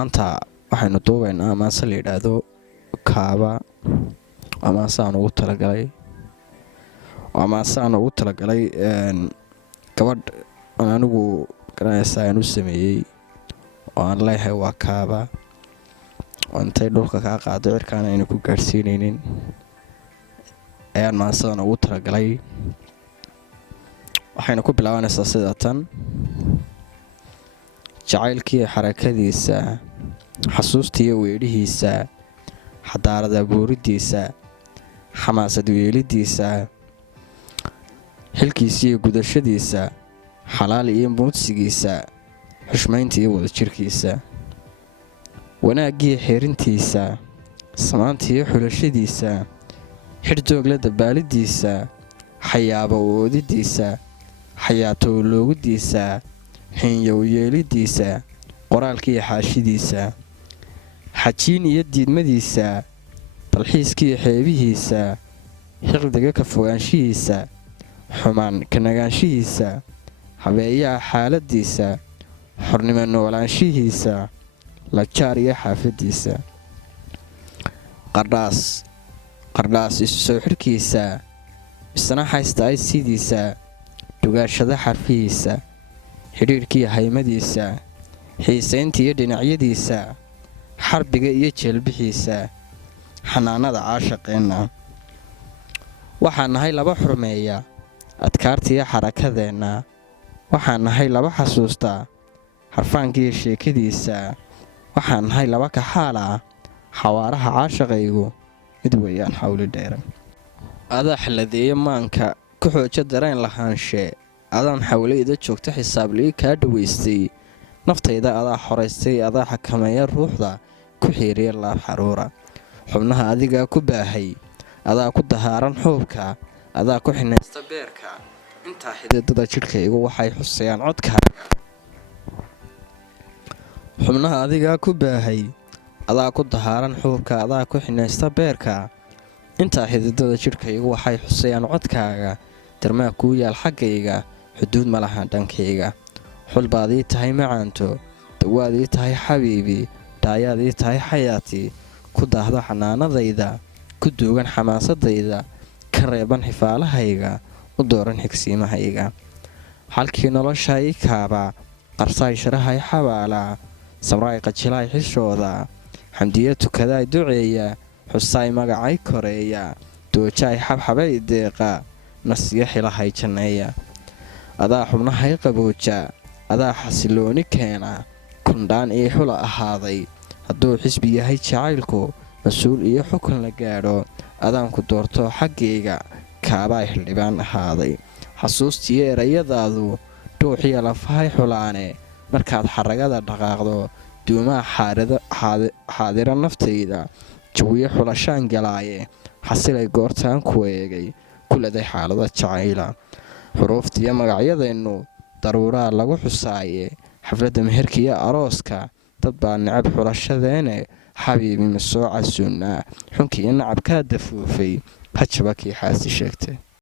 maanta waxaynu duubaynaa amaase la yidhaahdo kaaba. amaasaan ugu talagalay gabadh anigu garanaysaa aan u sameeyey oo aan leeyahay waa kaaba oo intay dhulka kaa qaado cirkaan aynu ku gaadhsiinaynin ayaan maasadan ugu talagalay. waxayna ku bilaabanaysaa sida tan: jacaylkii xarakadiisa, xasuustiiyo weedhihiisa, xadaarad abuuridiisa, xamaasad weelidiisa, xilkiisa iyo gudashadiisa, xalaal iyo muudsigiisa, xushmaynta iyo wadajirkiisa, wanaaggiiyo xeerintiisa, samaanta iyo xulashadiisa, xidhdoogla dabaalidiisa, xayaabo oodidiisa, xayaato loogidiisa, xinyow yeelidiisa, qoraalkiiyo xaashidiisa, xajiin iyo diidmadiisa, dalxiiskiiyo xeebihiisa, xiqdiga ka fogaanshihiisa, xumaan ka nagaanshihiisa, habeeyaha xaaladiisa, xornimo noolaanshihiisa, lajaar iyo xaafadiisa, qardhaas isu soo xidhkiisa, misna haysta aysidiisa, dugaashada xarfihiisa, xidhiidhkiiyo haymadiisa, xiisaynta iyo dhinacyadiisa, xarbiga iyo jeelbixiisa, xanaanada caashaqeenna. waxaan nahay laba xurmeeya adkaartiiyo xarakadeenna, waxaan nahay laba xasuusta xarfaankiiyo sheekadiisa, waxaan nahay laba kaxaala xawaaraha caashaqaygu mid weeyaan xawli dheeran. adaa xaladeeye maanka ku xooja dareen lahaanshe, adaan xawlayda joogta xisaablii kaa dhowaystay, naftayda adaa xoraystay, adaa xakameeya ruuxda ku xiiriya laab xaruura, xubnaha adigaa ku baahay, adaa ku dahaaran xuubka, adaa ku xinaysta beerka, intaa xididada jidhkaygu waxay xusayaan codkaaga. xubnaha adigaa ku baahay, adaa ku dahaaran xuubka, adaa ku xinaysta beerka, intaa xididada jidhkaygu waxay xusayaan codkaaga. darmaa kuu yaal xaggayga, xuduud ma lahan dhankayga, xul baad ii tahay macaanto, dawaad ii tahay xabiibi, dhaayaad ii tahay xayaatii, ku daahda xanaanadayda, ku duugan xamaasadayda, ka reeban xifaalahayga, u dooran xigsiimahayga. xalkii nolosha ii kaaba, qarsaay sharahay xabaalaa, samraay qajilaay xishooda, xamdiya tukadaay duceeya, xusaay magacay koreeya, doojaay xabxabay deeqa, nasiyo xilahay janneeya. adaa xubnahay qabooja, adaa xasilooni keena, kundhaan ii xula ahaaday, hadduu xisbi yahay jacaylku, mas-uul iyo xukun la gaadho, adaanku doorto xaggayga, kaabaay xildhibaan ahaaday. xasuustiiyo erayadaadu dhuuxiya lafahay xulaane, markaad xaragada dhaqaaqdo, duumaha xaadira naftayda, jawiyo xulashaan galaaye, xasilay goortaan ku eegay, kuladay xaalada jacayla. xuruuftiiyo magacyadeennu daruuraa lagu xusaaye, xafladda meherkiiyo arooska, dad baa necab xulashadeene, xabiibi ma soo casuunnaa, xunkiiyo nacabkaa dafuufay, hajaba kii xaasi sheegtay.